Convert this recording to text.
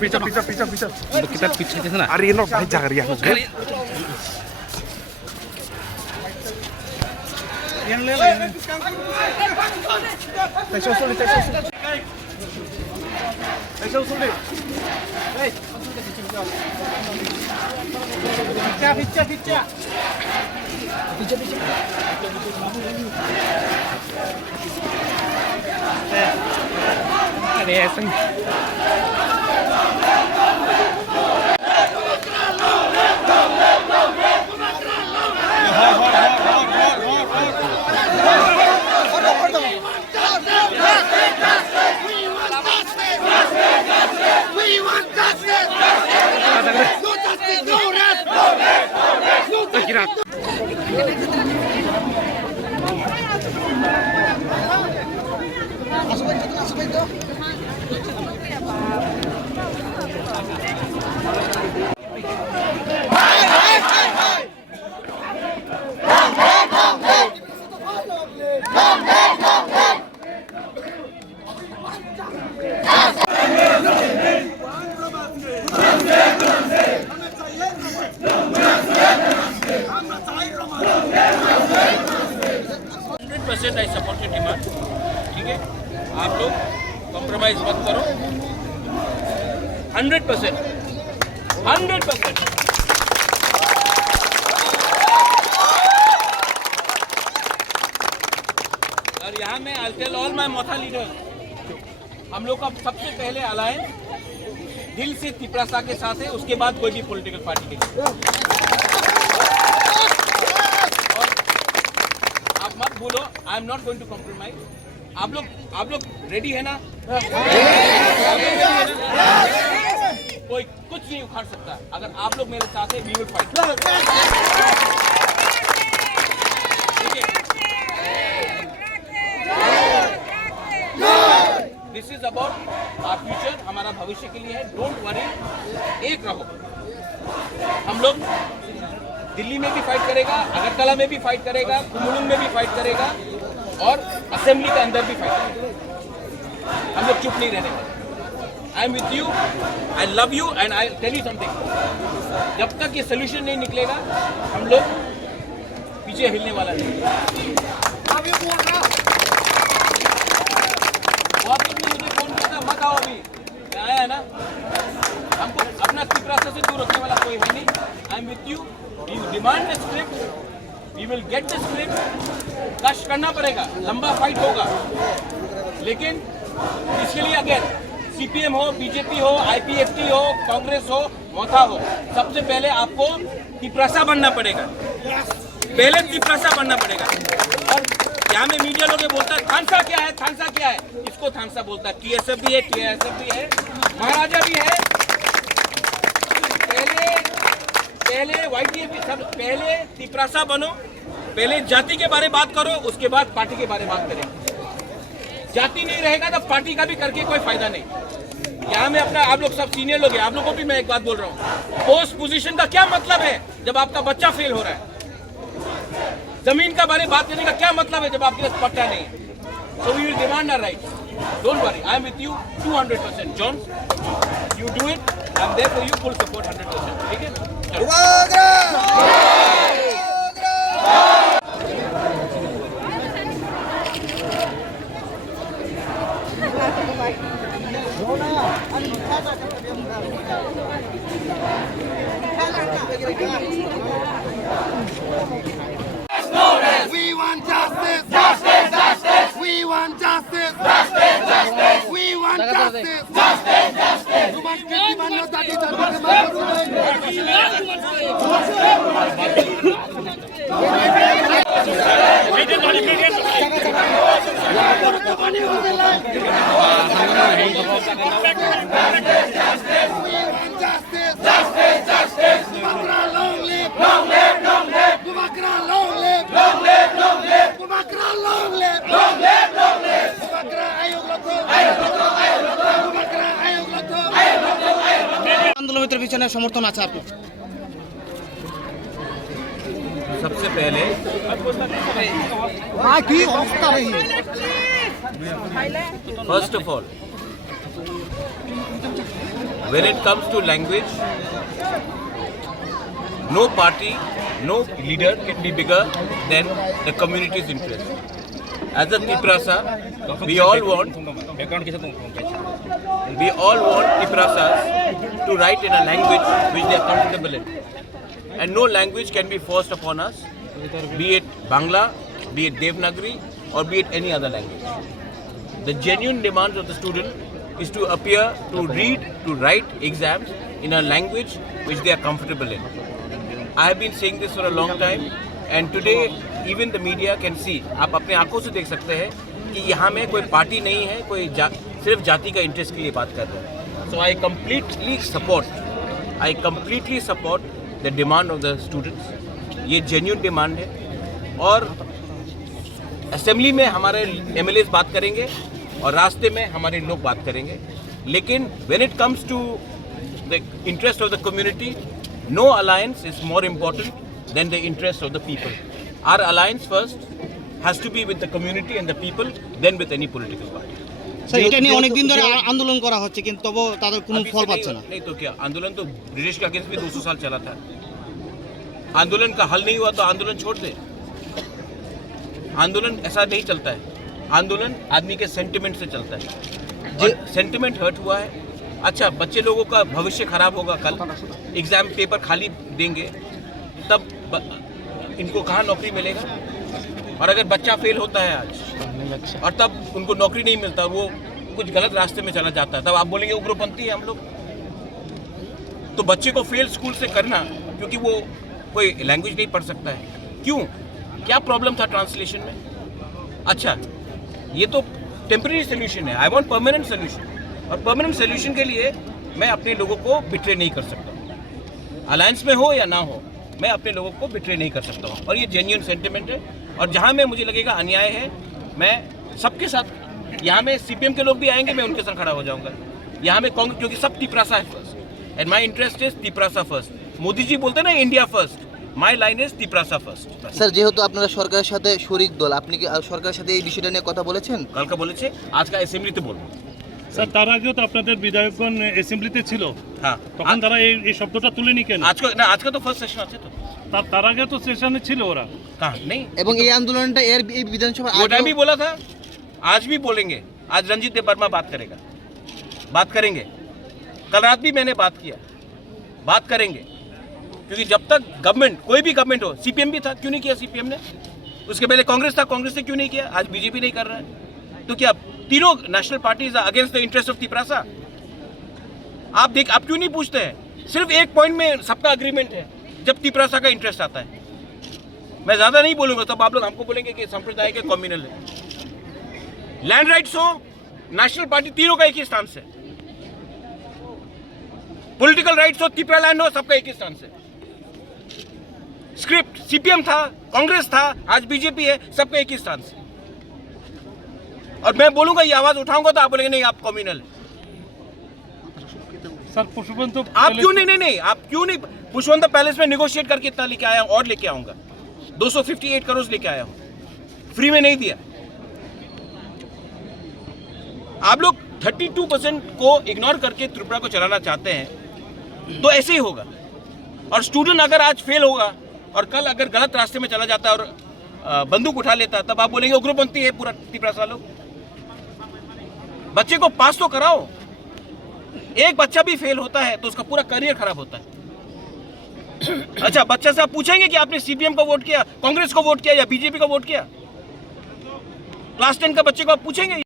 पीछे kita pizza di sana. Arino भाई जा रही है Yan le yan. Tayo sulit. Hey. Pizza. Ada yang I support your demand. ठीक है, आप लोग कॉम्प्रोमाइज मत करो. 100%. और यहाँ में I'll tell all my Motha leaders, हम लोग का सबसे पहले अलायंस दिल से तिपरासा के साथ है, उसके बाद कोई भी पॉलिटिकल पार्टी के साथ. आप मत बोलो I am not going to compromise. आप लोग रेडी है ना? कोई कुछ नहीं उखाड़ सकता. अगर आप लोग मेरे साथ हैं, we will fight. This is about our future, हमारा भविष्य के लिए है. डोंट वरी, एक रहो. हम लोग दिल्ली में भी फाइट करेगा, अगरतला में भी फाइट करेगा, कुमुलुंग में भी फाइट करेगा और असेंबली के अंदर भी फाइट करेगा. हम लोग चुप नहीं रहने वाले. I am with you, I love you and I tell you something. जब तक ये सोल्यूशन नहीं निकलेगा, हम लोग पीछे हिलने वाला नहीं. बहुत कुछ मुझे फोन करता, मत आओ अभी. मैं आया ना, हमको अपना तिपरासा से दूर रखने वाला कोई है नहीं. आई am with you. We demand the script, we will get the script. कष्ट करना पड़ेगा, लंबा फाइट होगा, लेकिन इसके लिए अगर सीपीएम हो, बीजेपी हो, आईपीएफटी हो, कांग्रेस हो, मोथा हो, सबसे पहले आपको तिपरासा बनना पड़ेगा. पहले तिपरासा बनना पड़ेगा. और यहाँ में मीडिया लोग बोलता है थानसा क्या है, इसको थानसा बोलता है. टीएसएफ भी है, टीएसएफ भी है, महाराजा भी है. पहले वाईटीएफ सब, पहले तिपरासा बनो, पहले जाति के बारे में बात करो, उसके बाद पार्टी के बारे में बात करें. जाति नहीं रहेगा तो पार्टी का भी करके कोई फायदा नहीं. यहाँ में अपना, आप लोग सब सीनियर लोग हैं, आप लोगों को भी मैं एक बात बोल रहा हूँ. पोस्ट पोजीशन का क्या मतलब है जब आपका बच्चा फेल हो रहा है? जमीन का बारे में बात करने का क्या मतलब है जब आपके पास पट्टा नहीं है? So we will demand our rights. Don't worry, I am with you 200%. John, you do it. I am there for you, full support 100%. ठीक है. We want justice. We want justice. We want justice. आंदोलन पीछे समर्थन আছে आपको? सबसे पहले की अवस्था रही, first of all When it comes to language, no party, no leader can be bigger than the community's interest. As a Tiprasa, we all want Tiprasas to write in a language which they are comfortable in. And no language can be forced upon us, be it Bangla, be it Devanagari, or be it any other language. The genuine demands of the student is to appear, to read, to write exams in a language which they are comfortable in. I have been saying this for a long time, and today even the media can see. आप अपने आंखों से देख सकते हैं कि यहाँ में कोई पार्टी नहीं है, कोई सिर्फ जाति का इंटरेस्ट के लिए बात कर रहे हैं. So I completely support the demand of the students. ये genuine demand है और असेंबली में हमारे MLAs बात करेंगे और रास्ते में हमारे लोग बात करेंगे. लेकिन when it comes to the interest of the community, no alliance is more important than the interest of the people. Our alliance first has to be with the community and the people, then with any political party. Sir এটা নিয়ে অনেক দিন ধরে আন্দোলন করা হচ্ছে কিন্তু তবু তাদের কোনো ফল পাচ্ছে না. नहीं तो क्या, आंदोलन तो ब्रिटिश के अगेंस्ट भी 200 साल चला था. आंदोलन का हल नहीं हुआ तो आंदोलन छोड़ दे. आंदोलन ऐसा नहीं चलता है. आंदोलन आदमी के सेंटिमेंट से चलता है. और सेंटिमेंट हर्ट हुआ है. अच्छा, बच्चे लोगों का भविष्य खराब होगा. कल एग्जाम पेपर खाली देंगे तब इनको कहाँ नौकरी मिलेगा. और अगर बच्चा फेल होता है आज और तब उनको नौकरी नहीं मिलता, वो कुछ गलत रास्ते में चला जाता है, तब आप बोलेंगे उग्रपंथी है हम लोग. तो बच्चे को फेल स्कूल से करना क्योंकि वो कोई लैंग्वेज नहीं पढ़ सकता है. क्यों? क्या प्रॉब्लम था ट्रांसलेशन में? अच्छा, ये तो टेम्परेरी सोल्यूशन है. I want permanent solution. और परमानेंट सोल्यूशन के लिए मैं अपने लोगों को बिट्रे नहीं कर सकता. अलायंस में हो या ना हो, मैं अपने लोगों को बिट्रे नहीं कर सकता हूँ. और ये जेन्युइन सेंटिमेंट है. और जहाँ में मुझे लगेगा अन्याय है, मैं सबके साथ, यहाँ में CPM के लोग भी आएंगे, मैं उनके साथ खड़ा हो जाऊँगा. यहाँ में कांग्रेस, क्योंकि सब तिपरासा है first, and my interest is Tiprasa first. Modi ji बोलते हैं ना India first, my line is Tiprasa first. Sir যেহেতু আপনারা সরকারের সাথে শরিক দল, আপনি কি সরকারের সাথে এই বিষয়টা নিয়ে কথা বলেছেন? কালকে বলেছে, আজকে অ্যাসেম্বলিতে বলবো. স্যার তার আগেও তো আপনাদের বিধায়কগণ অ্যাসেম্বলিতে ছিল, হ্যাঁ, তখন তারা এই শব্দটা তুলেনি কেন? আজকে তো ফার্স্ট সেশন আছে. তো তার আগে তো সেশনে ছিল ওরা. कहाँ नहीं. এবং এই আন্দোলনটা এই বিধানসভা वो टाइम भी बोला था, आज भी बोलेंगे. आज रंजीत देव वर्मा बात करेगा, बात करेंगे. कल रात भी मैंने बात किया, बात करेंगे. क्योंकि जब तक गवर्नमेंट, कोई भी गवर्नमेंट हो, CPM भी था, क्यों नहीं किया CPM ने? उसके पहले कांग्रेस था, कांग्रेस ने क्यों नहीं किया? आज BJP नहीं कर रहा है. तो क्या तीनों national parties against the interest of Tiprasa? आप क्यों नहीं पूछते हैं? सिर्फ एक पॉइंट में सबका अग्रीमेंट है, जब तिपरासा का इंटरेस्ट आता है. मैं ज्यादा नहीं बोलूंगा, तब आप लोग हमको बोलेंगे कि संप्रदाय के कम्युनल है. लैंड राइट्स हो, नेशनल पार्टी, तीनों का एक ही स्टांस है. पॉलिटिकल राइट्स हो, तिपरा लैंड हो, सबका एक ही स्टांस है. स्क्रिप्ट CPM था, कांग्रेस था, आज BJP है, सबका एक ही स्टांस है. और मैं बोलूंगा, ये आवाज उठाऊंगा तो आप बोलेंगे नहीं आप कम्युनल है. सर पुष्पवंत तो आप क्यों नहीं, आप क्यों नहीं? पुष्पवंत पैलेस में नेगोशिएट करके इतना लेके आया हूं और लेके आऊंगा. 258 करोड़ लेके आया हूं, फ्री में नहीं दिया. आप लोग 32% को इग्नोर करके त्रिपुरा को चलाना चाहते हैं, तो ऐसे ही होगा. और स्टूडेंट अगर आज फेल होगा और कल अगर गलत रास्ते में चला जाता है और बंदूक उठा लेता है, तब आप बोलेंगे उग्रपंथी है पूरा तिपरासा लोग. बच्चे को पास तो कराओ. एक बच्चा भी फेल होता है तो उसका पूरा करियर खराब होता है. अच्छा, बच्चा से आप पूछेंगे कि आपने CPM को वोट किया, कांग्रेस को वोट किया या BJP को वोट किया? क्लास 10 का बच्चे को आप पूछेंगे?